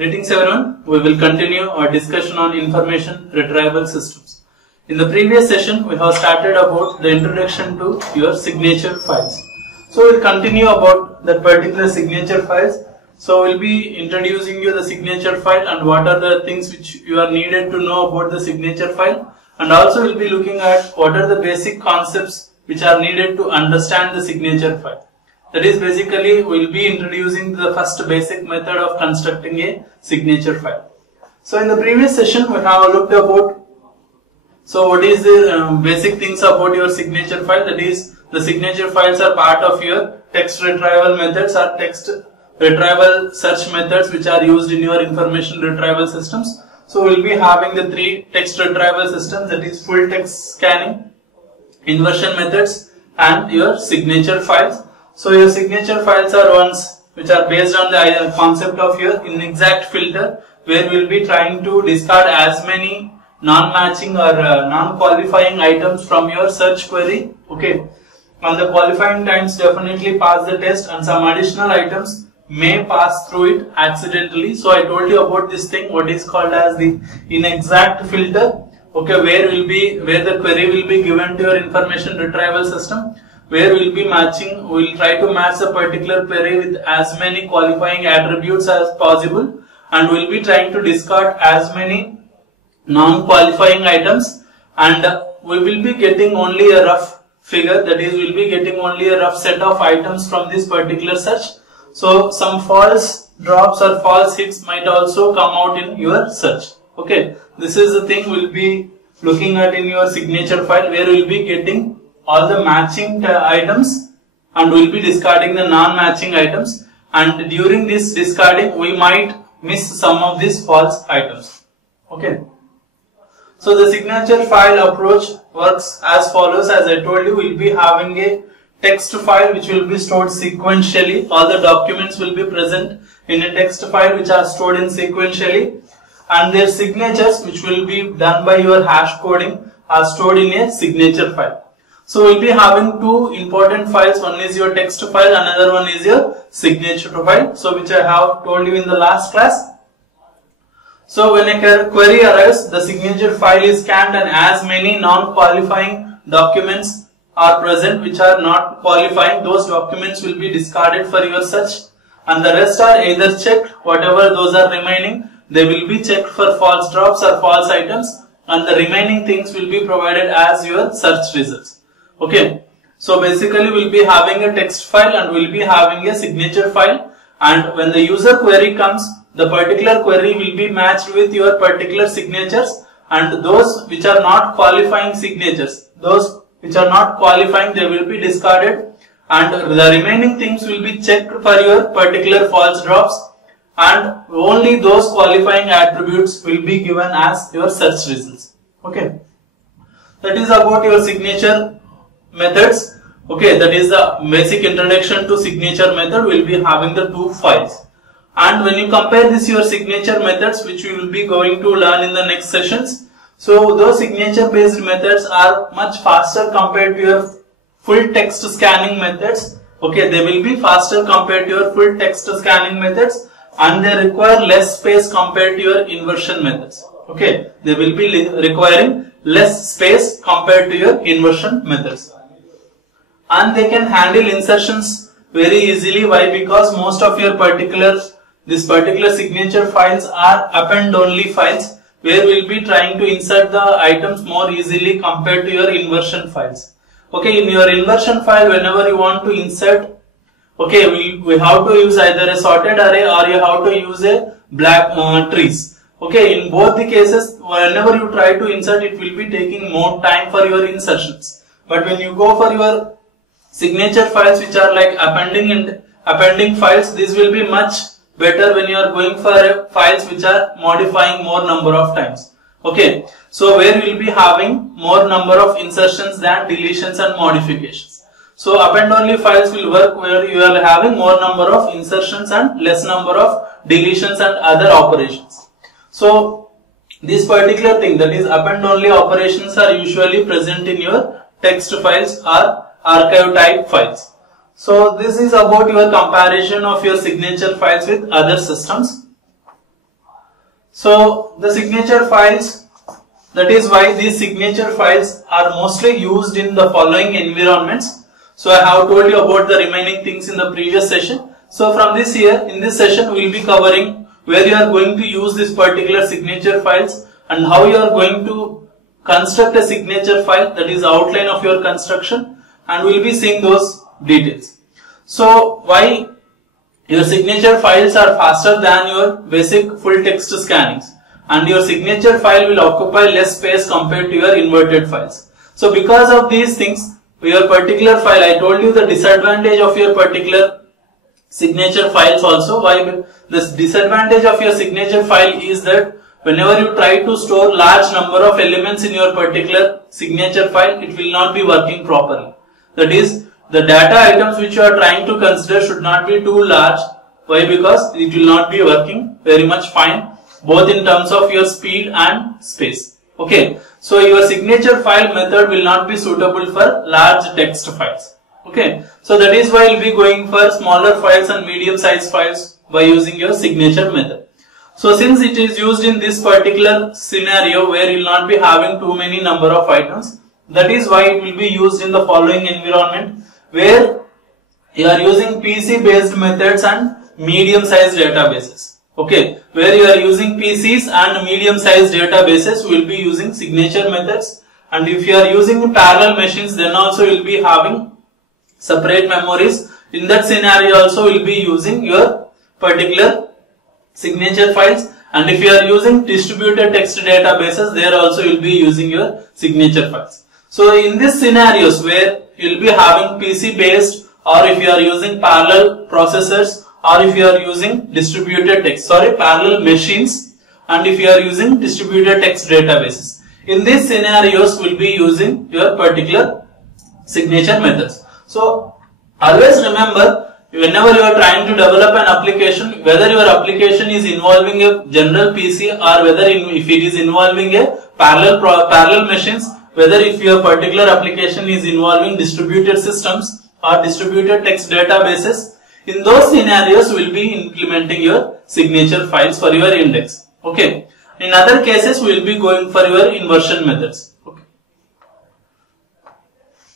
Greetings everyone, we will continue our discussion on information retrieval systems. In the previous session, we have started about the introduction to your signature files. So we will continue about that particular signature files. So we will be introducing you the signature file and what are the things which you are needed to know about the signature file, and also we will be looking at what are the basic concepts which are needed to understand the signature file. That is, basically we will be introducing the first basic method of constructing a signature file. So in the previous session we have looked about what is the basic things about your signature file. That is, the signature files are part of your text retrieval methods or text retrieval search methods which are used in your information retrieval systems. So we will be having the three text retrieval systems, that is full text scanning, inversion methods and your signature files. So your signature files are ones which are based on the concept of your inexact filter, where we will be trying to discard as many non-matching or non-qualifying items from your search query. Okay, and the qualifying times definitely pass the test, and some additional items may pass through it accidentally. So I told you about this thing, what is called as the inexact filter. Okay, where the query will be given to your information retrieval system, where we will be matching, we will try to match a particular query with as many qualifying attributes as possible, and we will be trying to discard as many non-qualifying items, and we will be getting only a rough figure, that is, we will be getting only a rough set of items from this particular search. So some false drops or false hits might also come out in your search. Okay, this is the thing we will be looking at in your signature file, where we will be getting all the matching items and we will be discarding the non-matching items, and during this discarding we might miss some of these false items. Okay, so the signature file approach works as follows. As I told you, we will be having a text file which will be stored sequentially. All the documents will be present in a text file which are stored in sequentially, and their signatures, which will be done by your hash coding, are stored in a signature file. So we will be having two important files. One is your text file, another one is your signature file, so which I have told you in the last class. So when a query arrives, the signature file is scanned, and as many non-qualifying documents are present which are not qualifying, those documents will be discarded for your search, and the rest are either checked, whatever those are remaining, they will be checked for false drops or false items, and the remaining things will be provided as your search results. Okay, so basically we will be having a text file and we will be having a signature file, and when the user query comes, the particular query will be matched with your particular signatures, and those which are not qualifying signatures, those which are not qualifying, they will be discarded, and the remaining things will be checked for your particular false drops, and only those qualifying attributes will be given as your search results. Okay, that is about your signature methods. Okay, that is the basic introduction to signature method. We will be having the two files, and when you compare this your signature methods, which we will be going to learn in the next sessions, so those signature based methods are much faster compared to your full text scanning methods. Okay, they will be faster compared to your full text scanning methods, and they require less space compared to your inversion methods. Okay, they will be requiring less space compared to your inversion methods, and they can handle insertions very easily. Why? Because most of your this particular signature files are append only files, where we will be trying to insert the items more easily compared to your inversion files. Okay, in your inversion file, whenever you want to insert, okay, we have to use either a sorted array or you have to use a black trees. Okay, in both the cases, whenever you try to insert, it will be taking more time for your insertions. But when you go for your signature files which are like appending files, this will be much better when you are going for files which are modifying more number of times. Okay, so where we will be having more number of insertions than deletions and modifications. So append only files will work where you are having more number of insertions and less number of deletions and other operations. So this particular thing, that is append only operations, are usually present in your text files or archive type files. So this is about your comparison of your signature files with other systems. So the signature files, that is why these signature files are mostly used in the following environments. So I have told you about the remaining things in the previous session. So from this here, in this session we will be covering where you are going to use this particular signature files and how you are going to construct a signature file, that is the outline of your construction, and we will be seeing those details. So why your signature files are faster than your basic full text scannings, and your signature file will occupy less space compared to your inverted files. So because of these things, your particular file, I told you the disadvantage of your particular signature files also. Why this disadvantage of your signature file is that whenever you try to store large number of elements in your particular signature file, it will not be working properly. That is, the data items which you are trying to consider should not be too large. Why? Because it will not be working very much fine, both in terms of your speed and space. Okay. So your signature file method will not be suitable for large text files. Okay. So that is why you will be going for smaller files and medium size files by using your signature method. So since it is used in this particular scenario where you will not be having too many number of items, that is why it will be used in the following environment where you are using PC based methods and medium sized databases. Okay, where you are using PCs and medium sized databases, we will be using signature methods, and if you are using parallel machines, then also you will be having separate memories. In that scenario also we will be using your particular signature files, and if you are using distributed text databases, there also you will be using your signature files. So in these scenarios where you will be having PC based, or if you are using parallel processors, or if you are using parallel machines, and if you are using distributed text databases, in these scenarios we will be using your particular signature methods. So always remember, whenever you are trying to develop an application, whether your application is involving a general PC or whether if it is involving a parallel machines, whether if your particular application is involving distributed systems or distributed text databases, in those scenarios we will be implementing your signature files for your index. Okay. In other cases we will be going for your inversion methods. Okay.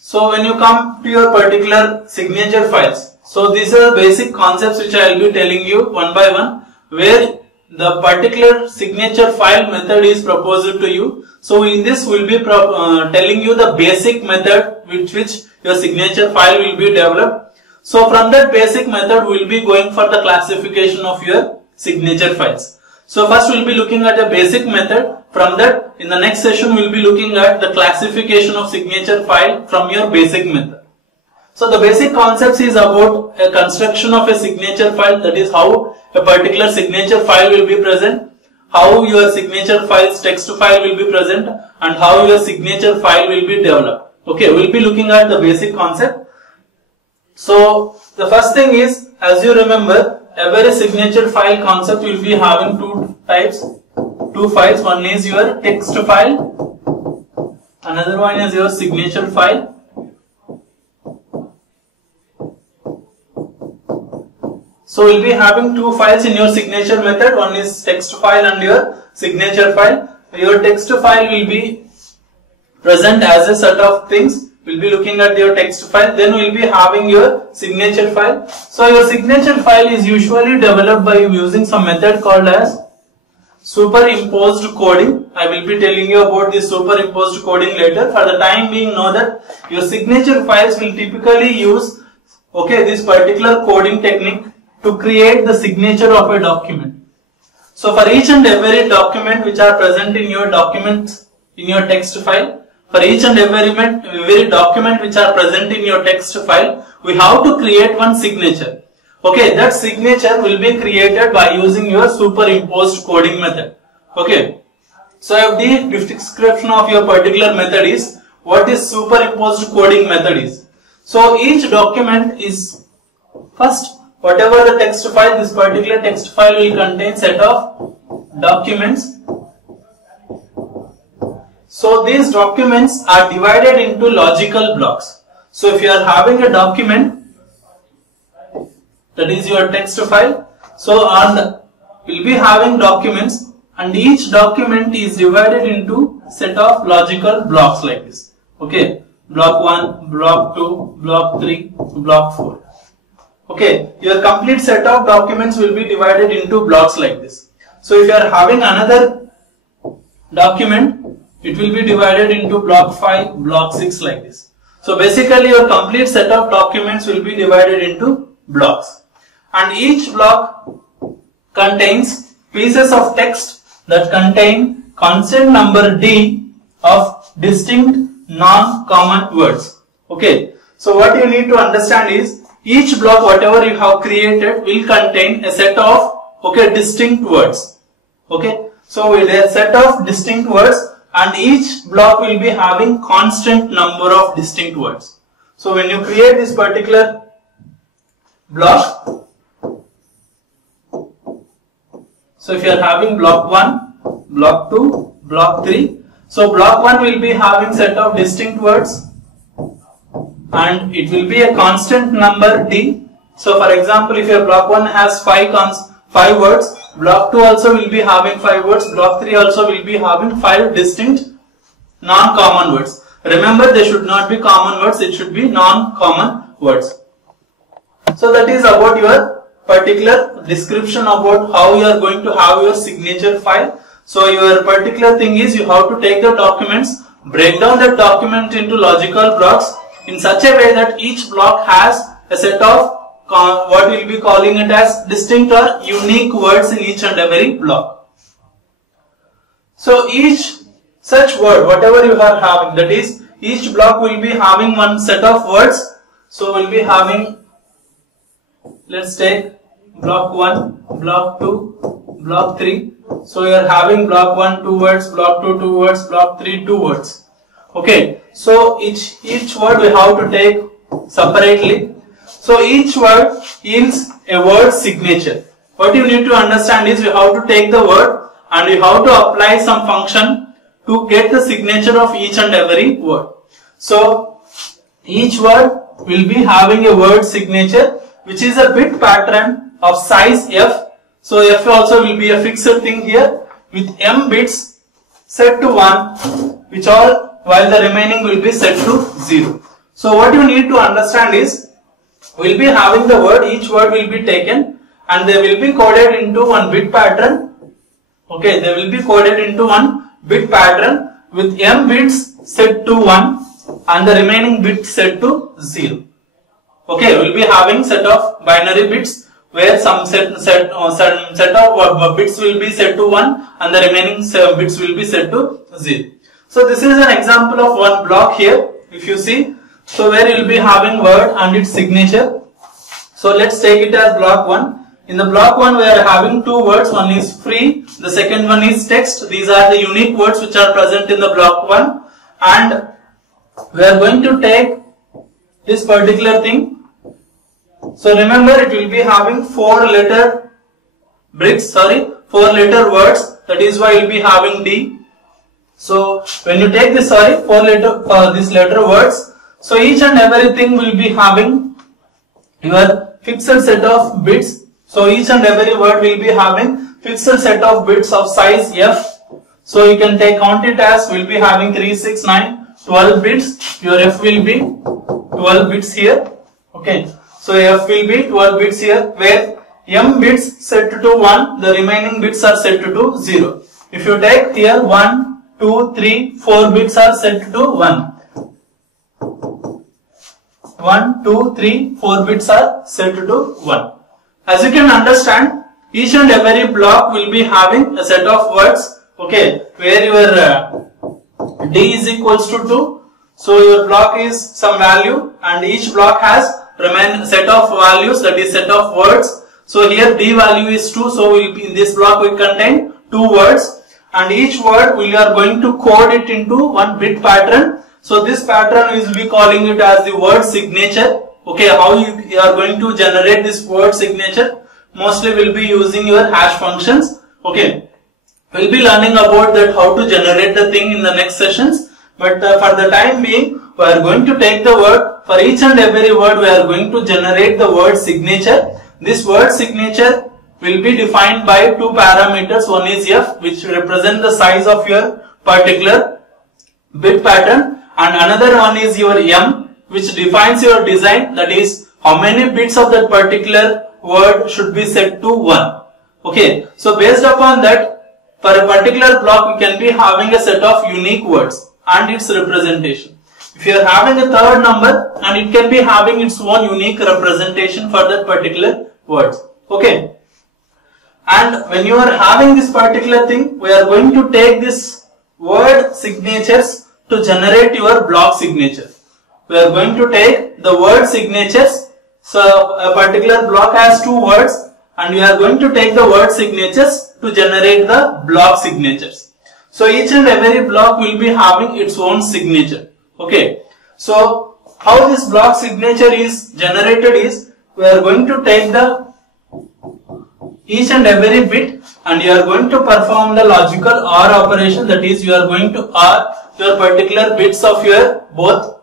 So when you come to your particular signature files, so these are basic concepts which I will be telling you one by one, where the particular signature file method is proposed to you. So in this we will be telling you the basic method with which your signature file will be developed. So from that basic method we will be going for the classification of your signature files. So first we will be looking at the basic method. From that, in the next session we will be looking at the classification of signature file from your basic method. So the basic concepts is about a construction of a signature file, that is how a particular signature file will be present, how your signature file's text file will be present, and how your signature file will be developed. Okay, we will be looking at the basic concept. So the first thing is, as you remember, every signature file concept will be having two files. One is your text file, another one is your signature file. So we will be having two files in your signature method. One is text file and your signature file. Your text file will be present as a set of things. We will be looking at your text file. Then we will be having your signature file. So your signature file is usually developed by using some method called as superimposed coding. I will be telling you about this superimposed coding later. For the time being, know that your signature files will typically use this particular coding technique to create the signature of a document. So for each and every document which are present in your documents in your text file, for each and every document which are present in your text file, we have to create one signature. Okay, that signature will be created by using your superimposed coding method. Okay, so the description of your particular method is what is superimposed coding method is. So each document is first, whatever the text file, this particular text file will contain set of documents. So these documents are divided into logical blocks. So if you are having a document, that is your text file, so we'll be having documents, and each document is divided into set of logical blocks like this. Okay, block 1, block 2, block 3, block 4. Okay, your complete set of documents will be divided into blocks like this. So if you are having another document, it will be divided into block 5, block 6 like this. So basically your complete set of documents will be divided into blocks, and each block contains pieces of text that contain constant number D of distinct non-common words. Okay, so what you need to understand is each block whatever you have created will contain a set of distinct words. Okay, so with a set of distinct words, and each block will be having constant number of distinct words. So when you create this particular block, so if you are having block 1, block 2, block 3, so block 1 will be having set of distinct words and it will be a constant number D. So for example, if your block 1 has 5 words, block 2 also will be having 5 words, block 3 also will be having 5 distinct non-common words. Remember, they should not be common words, it should be non-common words. So that is about your particular description about how you are going to have your signature file. So your particular thing is you have to take the documents, break down the document into logical blocks in such a way that each block has a set of what we will be calling it as distinct or unique words in each and every block. So each such word, whatever you are having, that is each block will be having one set of words. So we will be having, let's take block 1, block 2, block 3. So you are having block 1 2 words, block 2 2 words, block 3 2 words. Okay, so each word we have to take separately. So each word yields a word signature. What you need to understand is you have to take the word and you have to apply some function to get the signature of each and every word. So each word will be having a word signature which is a bit pattern of size F. So F also will be a fixed thing here with M bits set to 1, which all while the remaining will be set to 0. So what you need to understand is we will be having the word, each word will be taken and they will be coded into one bit pattern. Okay, they will be coded into one bit pattern with M bits set to 1 and the remaining bits set to 0. Okay, we will be having set of binary bits where some set of bits will be set to 1 and the remaining bits will be set to 0. So this is an example of one block here, if you see. So where you will be having word and its signature. So let's take it as block 1. In the block 1 we are having 2 words, one is free, the second one is text. These are the unique words which are present in the block 1, and we are going to take this particular thing. So remember, it will be having 4 letter words, that is why you will be having D. So when you take this 4 letter words, so each and everything will be having your fixed set of bits. So each and every word will be having fixed set of bits of size F. So you can count it as will be having 3, 6, 9, 12 bits. Your F will be 12 bits here. Okay. So F will be 12 bits here, where M bits set to 1, the remaining bits are set to 0. If you take here 1, 2, 3, 4 bits are set to 1. 1, 2, 3, 4 bits are set to 1. As you can understand, each and every block will be having a set of words, okay, where your D is equals to 2. So your block is some value and each block has set of values, that is set of words. So here D value is 2, so in this block we contain 2 words, and each word we are going to code it into one bit pattern. So this pattern we will be calling it as the word signature. Okay, how you are going to generate this word signature? Mostly we will be using your hash functions. Okay, we will be learning about that how to generate the thing in the next sessions. But for the time being, we are going to take the word. For each and every word, we are going to generate the word signature. This word signature will be defined by two parameters. One is f, which represent the size of your particular bit pattern, and another one is your m, which defines your design, that is how many bits of that particular word should be set to 1. Okay, so based upon that, for a particular block we can be having a set of unique words and its representation. If you are having a third number, and it can be having its own unique representation for that particular word. Okay, and when you are having this particular thing, we are going to take this word signatures to generate your block signature. We are going to take the word signatures. So a particular block has two words, and we are going to take the word signatures to generate the block signatures. So each and every block will be having its own signature. Okay, so how this block signature is generated is, we are going to take the each and every bit, and you are going to perform the logical OR operation, that is you are going to OR your particular bits of your both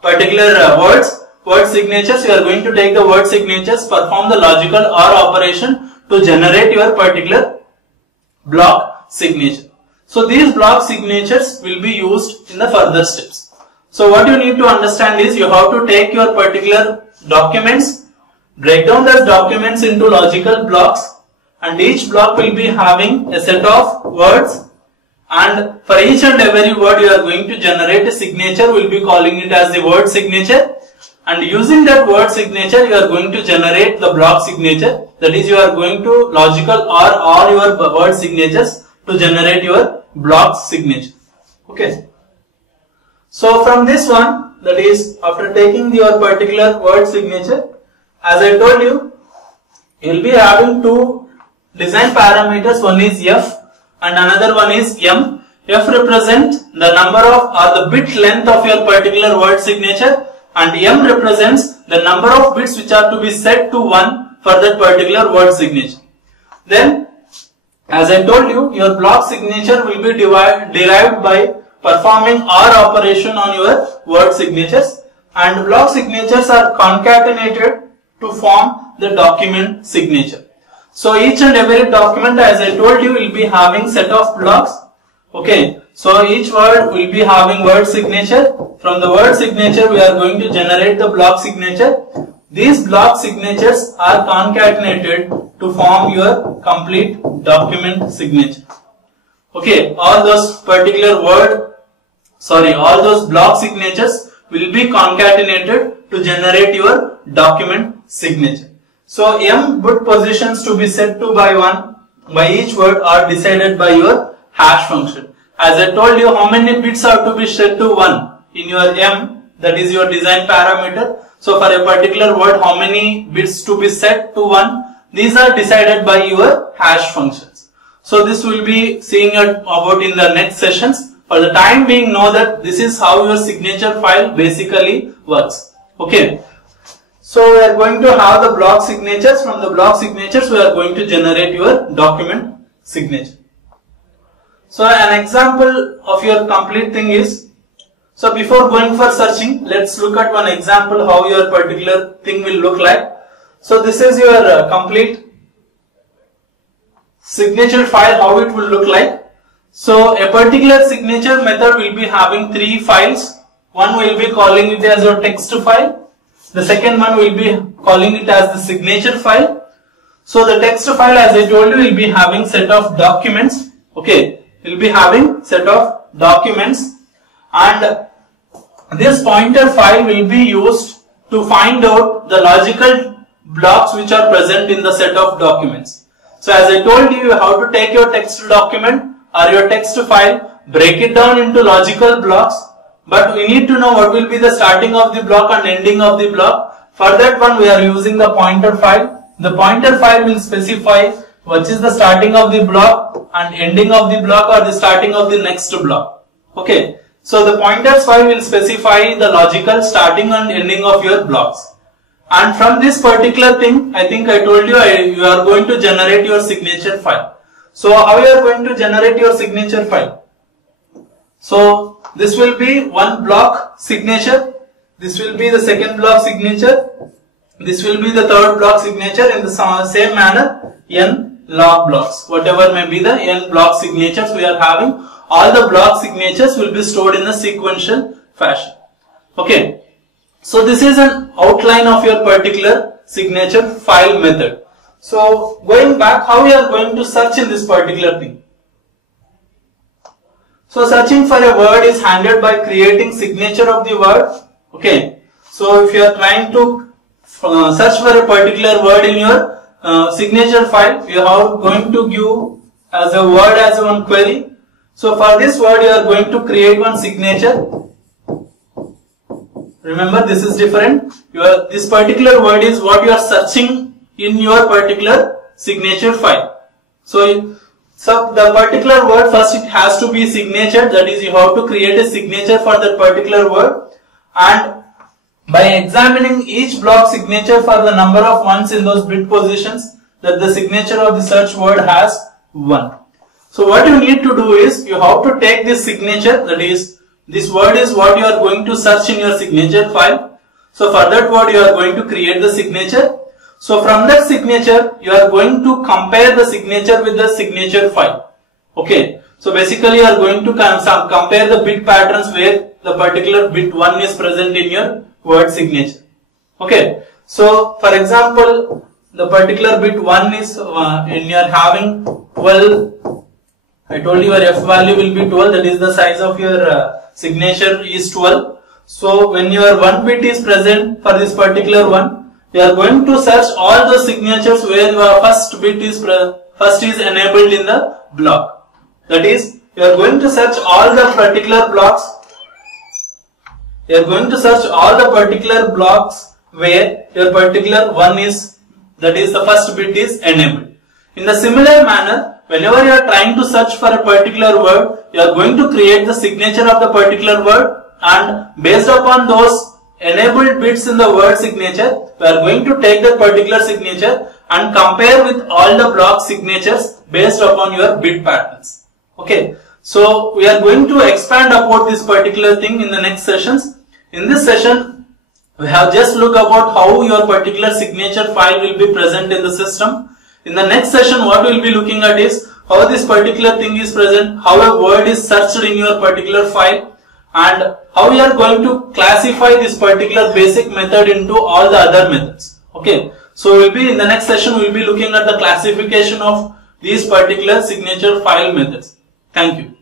particular word signatures. You are going to take the word signatures, perform the logical OR operation to generate your particular block signature. So these block signatures will be used in the further steps. So what you need to understand is, you have to take your particular documents, break down those documents into logical blocks, and each block will be having a set of words, and for each and every word you are going to generate a signature. We will be calling it as the word signature, and using that word signature you are going to generate the block signature, that is you are going to logical OR all your word signatures to generate your block signature. Okay, so from this one, that is after taking your particular word signature, as I told you, you will be having two design parameters. One is f and another one is m. F represents the number of or the bit length of your particular word signature, and m represents the number of bits which are to be set to 1 for that particular word signature. Then, as I told you, your block signature will be derived by performing OR operation on your word signatures, and block signatures are concatenated to form the document signature. So each and every document, as I told you, will be having set of blocks. Okay, so each word will be having word signature. From the word signature we are going to generate the block signature. These block signatures are concatenated to form your complete document signature. Okay, all those block signatures will be concatenated to generate your document signature. So m bit positions to be set to by 1 by each word are decided by your hash function. As I told you, how many bits are to be set to 1 in your m, that is your design parameter. So for a particular word, how many bits to be set to 1, these are decided by your hash functions. So this will be seeing about in the next sessions. For the time being, know that this is how your signature file basically works. Okay. So we are going to have the block signatures. From the block signatures we are going to generate your document signature. So an example of your complete thing is, so before going for searching, let's look at one example how your particular thing will look like. So this is your complete signature file, how it will look like. So a particular signature method will be having 3 files. One will be calling it as your text file. The second one will be calling it as the signature file. So the text file, as I told you, will be having set of documents. Okay, will be having set of documents, and this pointer file will be used to find out the logical blocks which are present in the set of documents. So as I told you, you have to take your text document or your text file, break it down into logical blocks, but we need to know what will be the starting of the block and ending of the block. For that one we are using the pointer file. The pointer file will specify what is the starting of the block and ending of the block, or the starting of the next block. Okay, so the pointers file will specify the logical starting and ending of your blocks. And from this particular thing, I think I told you, you are going to generate your signature file. So how you are going to generate your signature file? So this will be one block signature, this will be the second block signature, This will be the third block signature. In the same manner, n log blocks, whatever may be the n block signatures we are having, all the block signatures will be stored in a sequential fashion. Okay. So this is an outline of your particular signature file method. So going back, how we are going to search in this particular thing? So searching for a word is handled by creating signature of the word. Okay. So if you are trying to search for a particular word in your signature file, you are going to give as a word as one query. So for this word you are going to create one signature. Remember, this is different. This particular word is what you are searching in your particular signature file. So the particular word, first it has to be signature, that is you have to create a signature for that particular word, and by examining each block signature for the number of ones in those bit positions, that the signature of the search word has 1. So what you need to do is, you have to take this signature, that is this word is what you are going to search in your signature file. So for that word you are going to create the signature. So from that signature you are going to compare the signature with the signature file. Okay. So basically you are going to compare the bit patterns where the particular bit 1 is present in your word signature. Okay. So for example, the particular bit 1 is in your having 12. I told you your F value will be 12, that is the size of your signature is 12. So when your 1 bit is present for this particular one, you are going to search all the signatures where your first bit is enabled in the block. That is, you are going to search all the particular blocks. You are going to search all the particular blocks where your particular one is, that is the first bit is enabled. In the similar manner, whenever you are trying to search for a particular word, you are going to create the signature of the particular word, and based upon those enabled bits in the word signature, we are going to take that particular signature and compare with all the block signatures based upon your bit patterns. Okay. So we are going to expand about this particular thing in the next sessions. In this session, we have just looked about how your particular signature file will be present in the system. In the next session, what we will be looking at is how this particular thing is present, how a word is searched in your particular file, and how we are going to classify this particular basic method into all the other methods. Okay. So we'll be in the next session, we'll be looking at the classification of these particular signature file methods. Thank you.